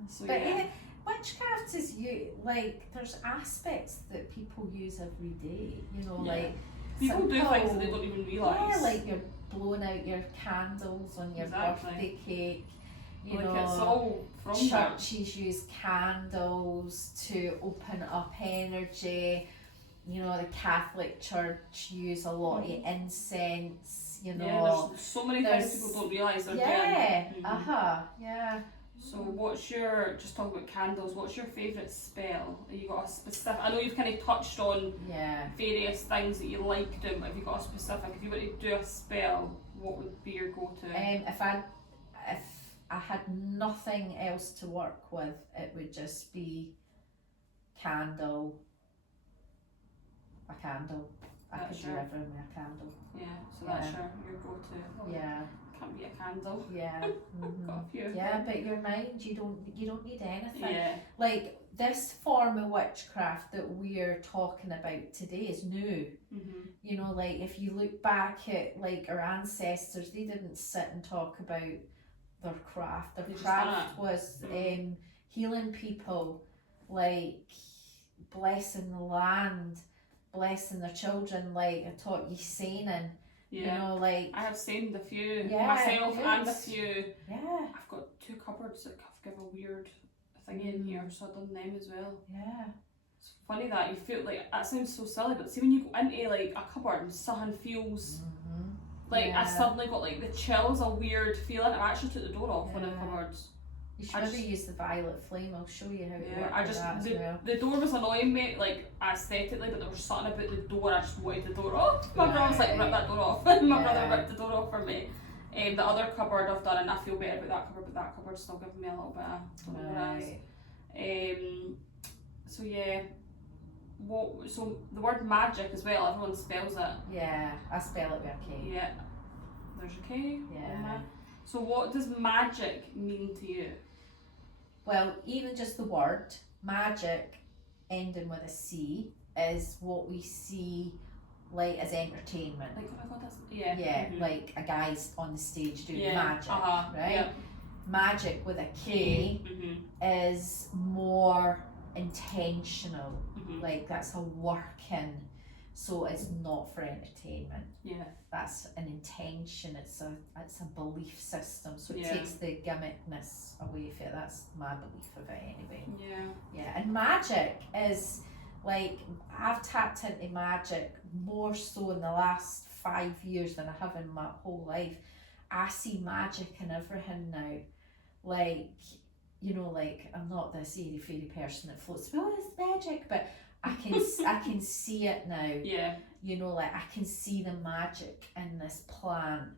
So but witchcraft is like there's aspects that people use every day. You know, like people do things that they don't even realise. Yeah, like you're blowing out your candles on your birthday cake. You know, it's all from churches use candles to open up energy. You know, the Catholic Church use a lot of incense. You know, there's so many things people don't realise they're doing. So what's your, just talking about candles, what's your favourite spell? Have you got a specific, I know you've kind of touched on various things that you like doing, but have you got a specific, if you were to do a spell, what would be your go-to? If I had nothing else to work with, it would just be a candle. I could do everything with a candle. Yeah, so that's your go-to. Can't be a candle. Got a few. But your mind, you don't need anything. Like this form of witchcraft that we're talking about today is new. You know, like if you look back at like our ancestors, they didn't sit and talk about their craft. Their craft was healing people, like blessing the land, blessing their children. Like I taught you singing. You know, like I have saved a few myself and a few. I've got 2 cupboards that have a weird thing in here, so I've done them as well. It's funny that you feel like that sounds so silly, but see when you go into like a cupboard and something feels like I suddenly got like the chills, a weird feeling. I actually took the door off one of the cupboards. You should maybe use the violet flame. I'll show you how to work the door was annoying me, like aesthetically, but there was something about the door. I just wanted the door off. My brother was like, rip that door off. My brother ripped the door off for me. The other cupboard I've done, and I feel better about that cupboard, but that cupboard's still giving me a little bit of so yeah. So the word magic as well, everyone spells it. Yeah, I spell it with a K. Yeah. There's a K. Yeah. So what does magic mean to you? Well, even just the word magic ending with a C is what we see like as entertainment. Like, oh my god, that's like a guy's on the stage doing magic, right? magic with a K Mm-hmm. is more intentional. Mm-hmm. Like that's a working, so it's not for entertainment. Yeah. That's an intention. It's a belief system. So it Yeah. takes the gimmickness away from it. That's my belief of it anyway. Yeah. Yeah, and magic is like I've tapped into magic more so in the last 5 years than I have in my whole life. I see magic in everything now. Like, you know, like I'm not this airy fairy person that floats, oh, it's magic, but I can see it now. Yeah. You know, like I can see the magic in this plant.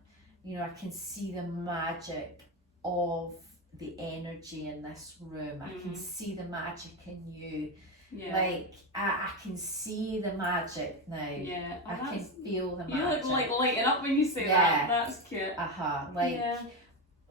You know, I can see the magic of the energy in this room. I can see the magic in you. Yeah. Like I can see the magic now. Yeah. I can feel the magic. You look like lighting up when you say that. That's cute.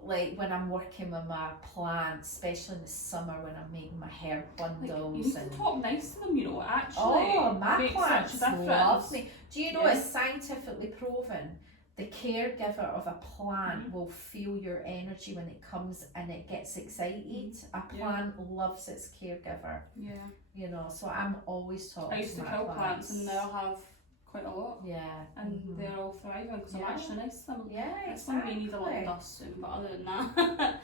Like when I'm working with my plants, especially in the summer when I'm making my hair bundles. You need to talk nice to them, you know, actually. Oh, my plants such a difference. love me. Do you know it's scientifically proven? The caregiver of a plant will feel your energy when it comes and it gets excited. A plant loves its caregiver. Yeah. You know, so I'm always talking I used to kill plants and now I have quite a lot. Yeah. And they're all thriving because I'm actually nice to them. Yeah, This one may need a little dust soon, but other than that.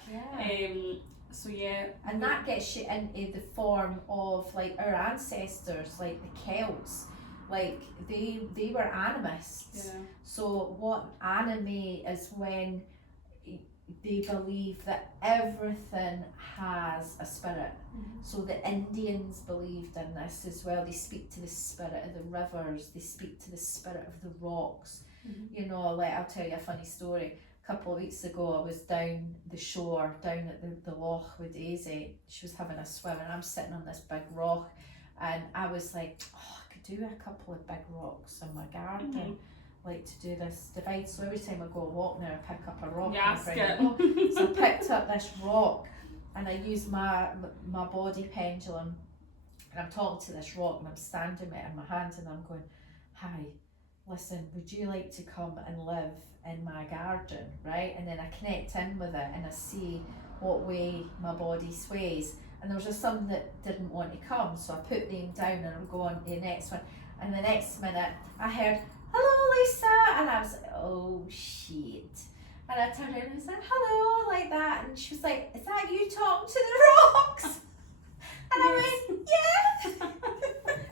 So yeah. And that gets you into the form of like our ancestors, like the Celts. Like they were animists. Yeah. So what anime is when they believe that everything has a spirit. So the Indians believed in this as well. They speak to the spirit of the rivers, they speak to the spirit of the rocks. You know, like I'll tell you a funny story. A couple of weeks ago I was down the shore, down at the loch with Daisy. She was having a swim and I'm sitting on this big rock and I was like, oh, I could do a couple of big rocks in my garden. Like to do this divide, so every time I go walk now I pick up a rock and bring it up. So I picked up this rock and I used my body pendulum and I'm talking to this rock and I'm standing it in my hand and I'm going, hi, listen, would you like to come and live in my garden, right? And then I connect in with it and I see what way my body sways, and there was just some that didn't want to come, so I put them down and I'm going to the next one, and the next minute I heard, hello Lisa, and I was like, oh shit. And I turned around and said, hello, like that, and she was like, is that you talking to the rocks? And I went, yeah.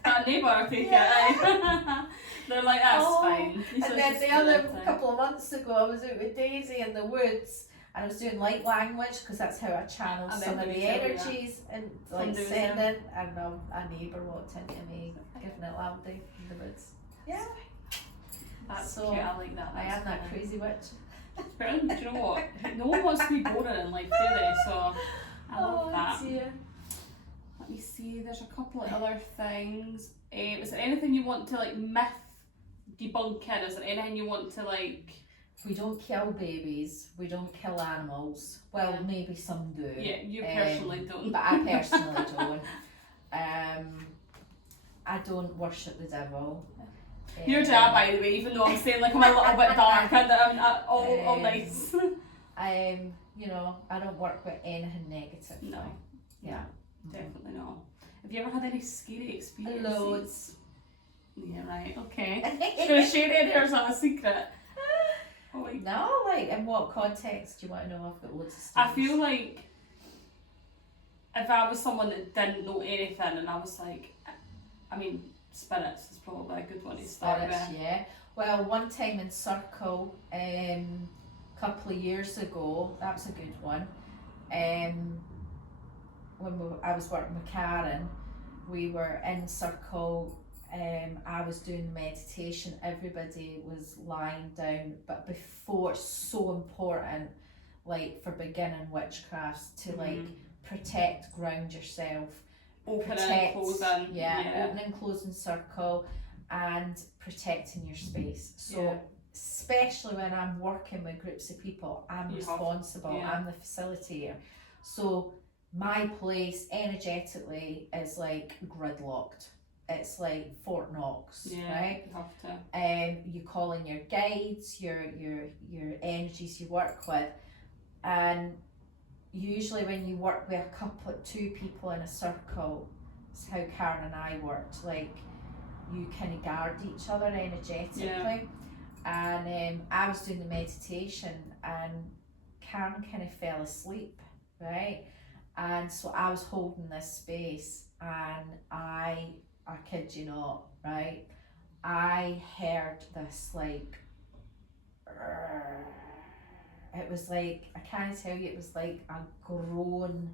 That neighbour, take it. They're like, that's fine. And then the other couple of months ago I was out with Daisy in the woods and I was doing light language because that's how I channel some of the energies and like sending, and a neighbour walked into me giving it loudly in the woods. Yeah. That's so cute, I like that. I am that crazy witch. Brilliant. Do you know what? No one wants to be boring in life, do they? So I love that. Dear. Let me see, there's a couple of other things. Is there anything you want to like myth debunking? Is there anything you want to like... We don't kill babies, we don't kill animals. Well, maybe some do. Yeah, you personally don't. But I personally don't. I don't worship the devil. You're Dad, by the way, even though I'm saying like I'm a little bit dark and I'm all nice. You know, I don't work with anything negative. No. Yeah. Definitely not. Have you ever had any scary experiences? Loads. Yeah, right, okay. You're going to share it or is that a secret? No, like in what context do you want to know? I've got loads of stories. I feel like if I was someone that didn't know anything and I was like, I mean, spirits is probably a good one to start with. Yeah. Well, one time in Circle, a couple of years ago, that was a good one. When I was working with Karen, we were in Circle. I was doing meditation, everybody was lying down, but before, it's so important, like for beginning witchcraft, to like protect, ground yourself, opening and closing, opening and closing circle, and protecting your space. So especially when I'm working with groups of people, I'm responsible, I'm the facilitator. So my place energetically is like gridlocked. It's like Fort Knox, right? You have to. You call in your guides, your energies you work with, and usually when you work with two people in a circle, it's how Karen and I worked, like you kind of guard each other energetically. Yeah. And I was doing the meditation and Karen kind of fell asleep, right? And so I was holding this space and I kid you not, right? I heard this like, it was like, I can't tell you, it was like a groan,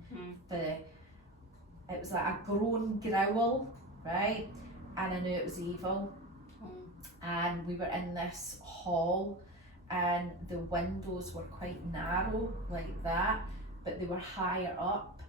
it was like a groan growl, right? And I knew it was evil. And we were in this hall and the windows were quite narrow like that, but they were higher up,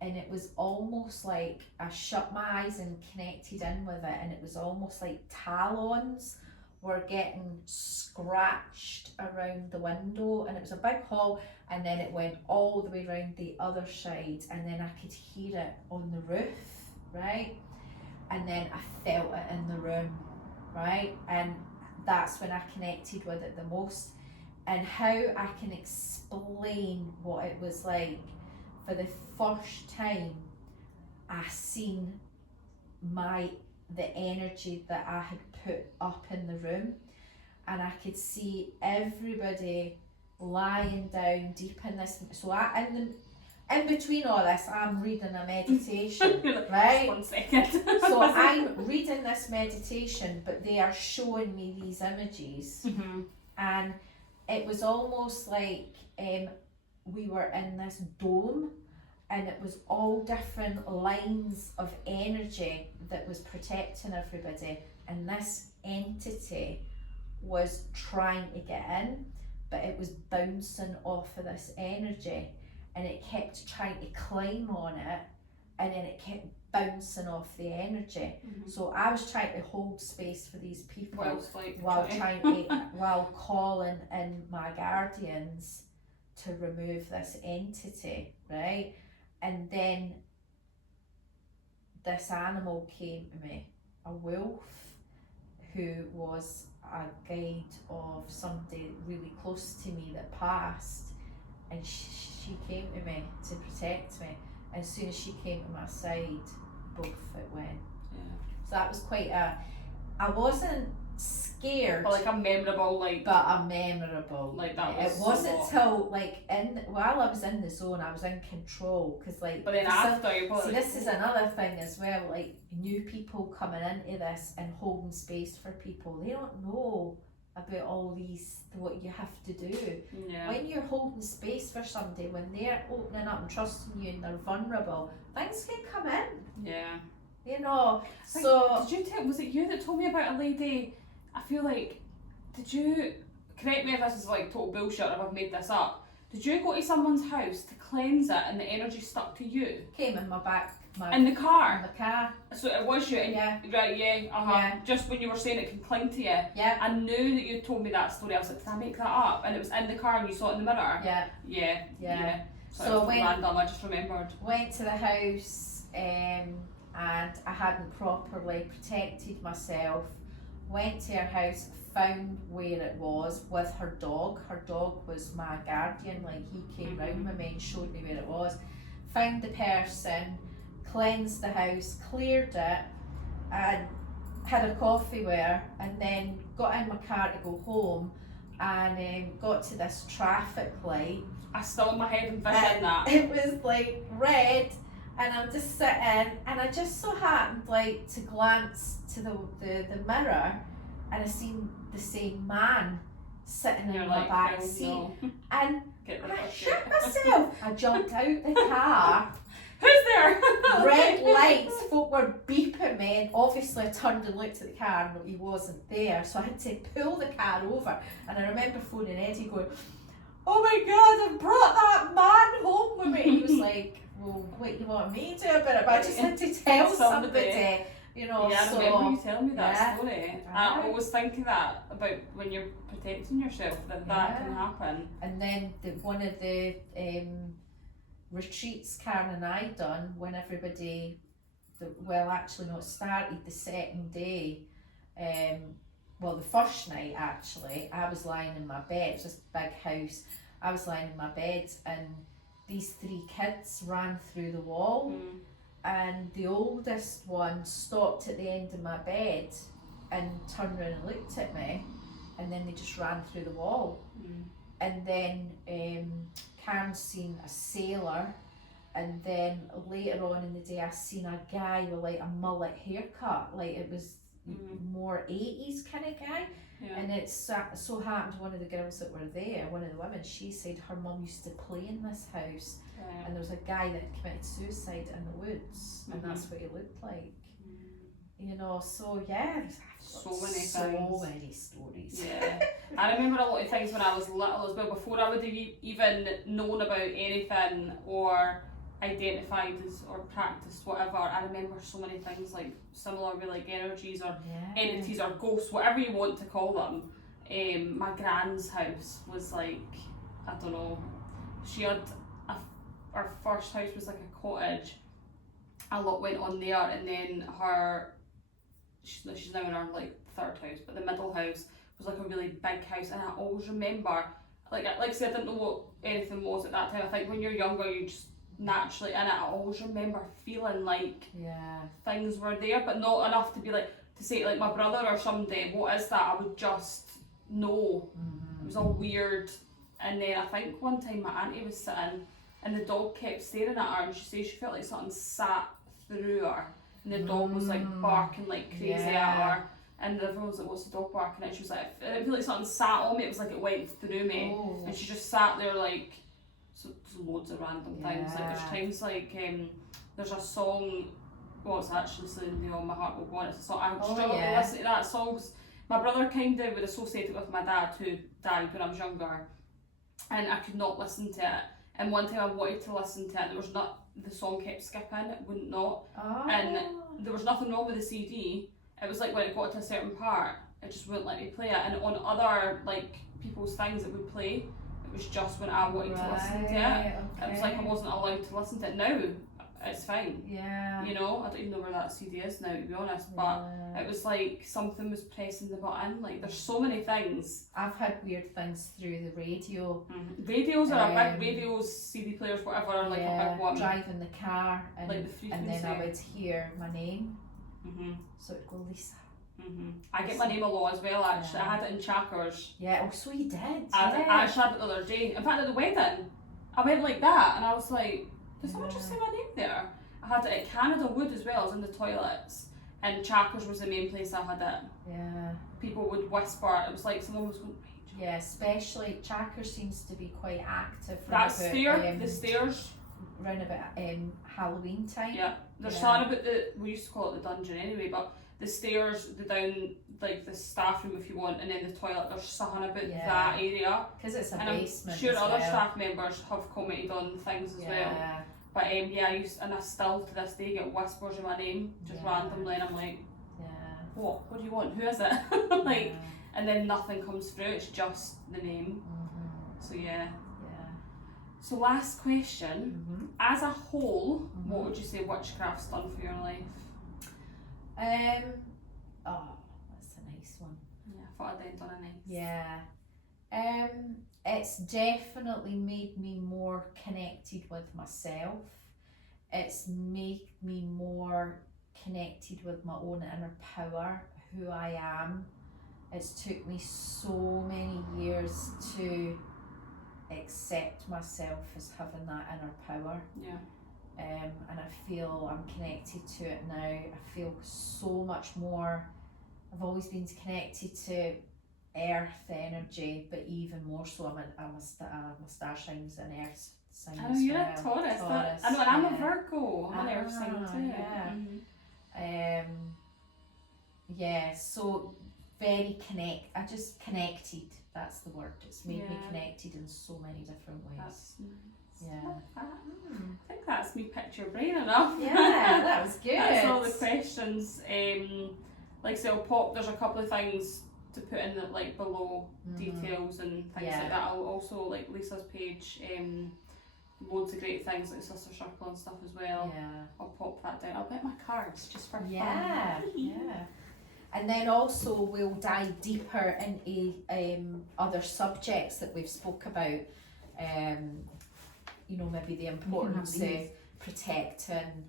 and it was almost like I shut my eyes and connected in with it, and it was almost like talons were getting scratched around the window, and it was a big hall, and then it went all the way around the other side, and then I could hear it on the roof, right? And then I felt it in the room, right? And that's when I connected with it the most. And how I can explain what it was like, for the first time I seen the energy that I had put up in the room, and I could see everybody lying down deep in this. So in between all this, I'm reading a meditation, like, right? 1 second. So I'm reading this meditation, but they are showing me these images, and it was almost like we were in this dome, and it was all different lines of energy that was protecting everybody, and this entity was trying to get in, but it was bouncing off of this energy, and it kept trying to climb on it, and then it kept bouncing off the energy. So I was trying to hold space for these people while calling in my guardians to remove this entity, right? And then this animal came to me, a wolf, who was a guide of somebody really close to me that passed, and she came to me to protect me. And as soon as she came to my side, both it went. So that was quite I wasn't scared, but like a memorable, like, but a memorable, like that was it wasn't till like while I was in the zone, I was in control, because like, but then after you probably, see, this is another thing as well, like new people coming into this and holding space for people, they don't know about all these, what you have to do. When you're holding space for somebody, when they're opening up and trusting you and they're vulnerable, things can come in. You know, so did you tell? Was it you that told me about a lady? I feel like, did you? Correct me if this is like total bullshit, or if I've made this up. Did you go to someone's house to cleanse it, and the energy stuck to you? Came in my back. In the car. In the car. So it was you. And right. Yeah. Just when you were saying it can cling to you. Yeah. I knew that you told me that story. I was like, did I make that up? And it was in the car, and you saw it in the mirror. Yeah. So when random, I just remembered. Went to the house, and I hadn't properly protected myself. Went to her house, found where it was with her dog. Her dog was my guardian, like he came round with me and showed me where it was. Found the person, cleansed the house, cleared it, and had a coffee with her, and then got in my car to go home, and got to this traffic light. I still in my head envisioned that. It was like red, and I'm just sitting, and I just so happened like to glance to the mirror, and I seen the same man sitting in my back seat, and I shit myself. I jumped out the car. Who's there? Red lights, folk were beeping me, and obviously I turned and looked at the car and he wasn't there, so I had to pull the car over. And I remember phoning Eddie going, "Oh my God, I've brought that man home with me." He was like, "Well, what do you want me to do about it?" But I just had to tell somebody. You know, I remember you telling me that story. I Right. always think that about when you're protecting yourself, that can happen. And then one of the retreats Karen and I done, when everybody, it started the second day. The first night actually, I was lying in my bed. It was this big house. I was lying in my bed, and these 3 kids ran through the wall, and the oldest one stopped at the end of my bed and turned around and looked at me, and then they just ran through the wall. And then Karen's seen a sailor, and then later on in the day I seen a guy with like a mullet haircut, like it was more 80s kind of guy. And it so happened one of the girls that were there, one of the women, she said her mum used to play in this house, and there was a guy that committed suicide in the woods, and that's what he looked like. You know, so yeah, there's so many stories. Yeah, I remember a lot of things when I was little as well, before I would have even known about anything or identified as or practiced whatever. I remember so many things like similar with like energies or entities or ghosts, whatever you want to call them. My grand's house was like, I don't know, she had our first house was like a cottage. A lot went on there, and then she's now in her like 3rd house, but the middle house was like a really big house, and I always remember, like I said, I didn't know what anything was at that time. I think when you're younger, you just naturally in it. I always remember feeling like things were there, but not enough to be like, to say like my brother or somebody, what is that? I would just know. It was all weird. And then I think one time my auntie was sitting, and the dog kept staring at her, and she said she felt like something sat through her, and the dog was like barking like crazy at her, and everyone was like, what's the dog barking at? She was like, I feel like something sat on me. It was like it went through me. And she just sat there like, so loads of random things. Like there's times like there's a song, well it's actually Celine Dion, My Heart Will Go On. It's a song, I struggle to listen to that song. My brother kind of would associate it with my dad, who died when I was younger, and I could not listen to it. And one time I wanted to listen to it, the song kept skipping, it wouldn't not. And there was nothing wrong with the CD. It was like when it got to a certain part, it just wouldn't let me play it. And on other like people's things it would play. It was just when I wanted to listen to it. It was like I wasn't allowed to listen to it. Now it's fine. You know, I don't even know where that CD is now, to be honest. But it was like something was pressing the button. Like there's so many things. I've had weird things through the radio. Radios are a big radios, CD players, whatever, are like a big one. Driving the car, and, like the frequency. And then I would hear my name. So it'd go Lisa. I get my name a lot as well, actually. I had it in Chackers. Oh, so you did? I actually had it the other day. In fact, at the wedding, I went like that, and I was like, did someone just say my name there? I had it at Canada Wood as well. I was in the toilets, and Chackers was the main place I had it. People would whisper. It was like someone was going, especially Chackers seems to be quite active. The stairs. Round about Halloween time. There's something about we used to call it the dungeon anyway, but the stairs, the down, like the staff room if you want, and then the toilet, there's something about that area. Because it's a and basement. I'm sure other staff members have commented on things as well. But I still to this day get whispers of my name, just randomly, and I'm like, what do you want? Who is it? And then nothing comes through, it's just the name. So So last question, as a whole, what would you say witchcraft's done for your life? That's a nice one. I thought I'd end on a nice. It's definitely made me more connected with myself. It's made me more connected with my own inner power, who I am. It's took me so many years to accept myself as having that inner power. And I feel I'm connected to it now. I feel so much more. I've always been connected to earth energy, but even more so. I'm a star signs an earth sign. Oh, you're a Taurus. I know, and I'm a Virgo. I'm an earth sign too. So very connected. That's the word. It's made me connected in so many different ways. That's nice. I think that's me picked your brain enough. That was good. That's all the questions. Like I say, there's a couple of things to put in the like below details and things like that. I'll also like Lisa's page, loads of great things like Sister Circle and stuff as well. I'll pop that down. I'll put my cards just for fun. And then also we'll dive deeper into other subjects that we've spoke about, you know, maybe the importance of protecting,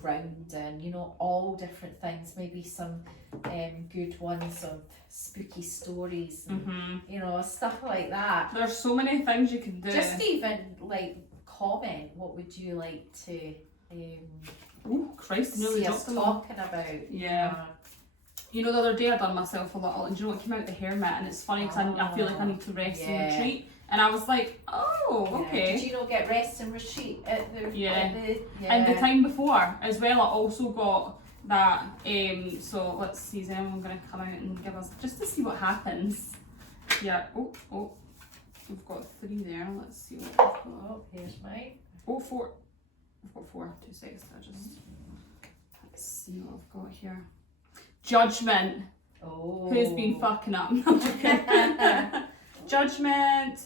grounding, you know, all different things, maybe some good ones of spooky stories and you know, stuff like that. There's so many things you can do. Just even like comment, what would you like to oh Christ, see us talking about? Yeah. You know, the other day I done myself a little, and do you know what came out? The hair mitt, and it's funny because I feel like I need to rest and retreat, and I was like, oh, okay. Did you not get rest and retreat at the And the time before as well, I also got that. So let's see, is anyone going to come out and give us just to see what happens? Yeah. Oh, we've got 3 there. Let's see what we've got. Oh, here's mine. Oh, 4. I've got 4. 2 seconds. Let's see what I've got here. Judgment. Oh. Who's been fucking up? Judgment.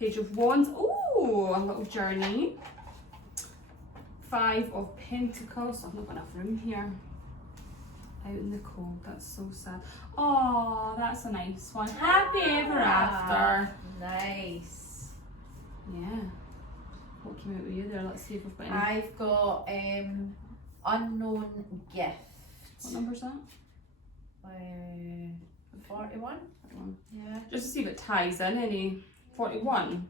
Page of Wands. Oh, a little journey. 5 of Pentacles. I've not got enough room here. Out in the cold. That's so sad. Oh, that's a nice one. Happy ever after. Nice. Yeah. What came out with you there? Let's see if we've got any. I've got unknown gift. What number is that? 41. Yeah. Just to see if it ties in any. 41.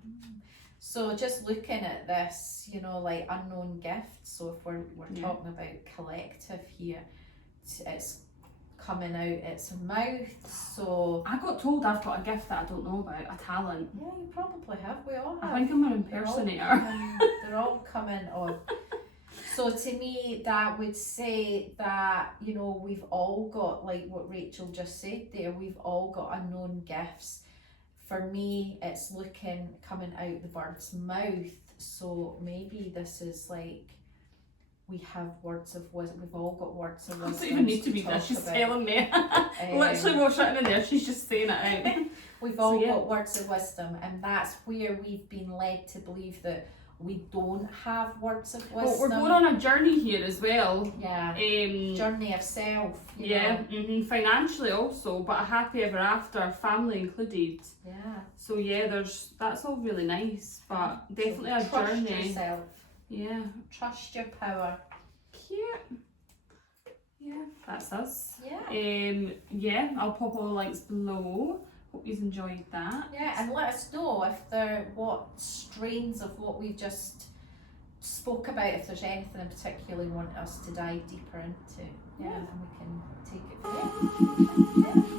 So just looking at this, you know, like unknown gifts. So if we're talking about collective here, it's coming out its mouth. So I got told I've got a gift that I don't know about, a talent. yeah, you probably have. We all have. I think I'm an impersonator. They're all coming on. So to me, that would say that, you know, we've all got, like what Rachel just said there, we've all got unknown gifts. For me, it's coming out the bird's mouth. So maybe this is like, we have words of wisdom. We've all got words of wisdom. Doesn't even need to be this. She's telling me. Literally, what's written in there? She's just saying it out. We've all got words of wisdom, and that's where we've been led to believe that we don't have words of wisdom. Well, we're going on a journey here as well. Yeah. Journey of self. Financially also, but a happy ever after, family included. Yeah. So yeah, that's all really nice, but definitely a journey. Trust yourself. Yeah. Trust your power. Cute. Yeah, that's us. Yeah. I'll pop all the links below. Hope you've enjoyed that. Yeah, and let us know what strains of what we've just spoke about, if there's anything in particular you want us to dive deeper into. Yeah, and we can take it from there. Yeah.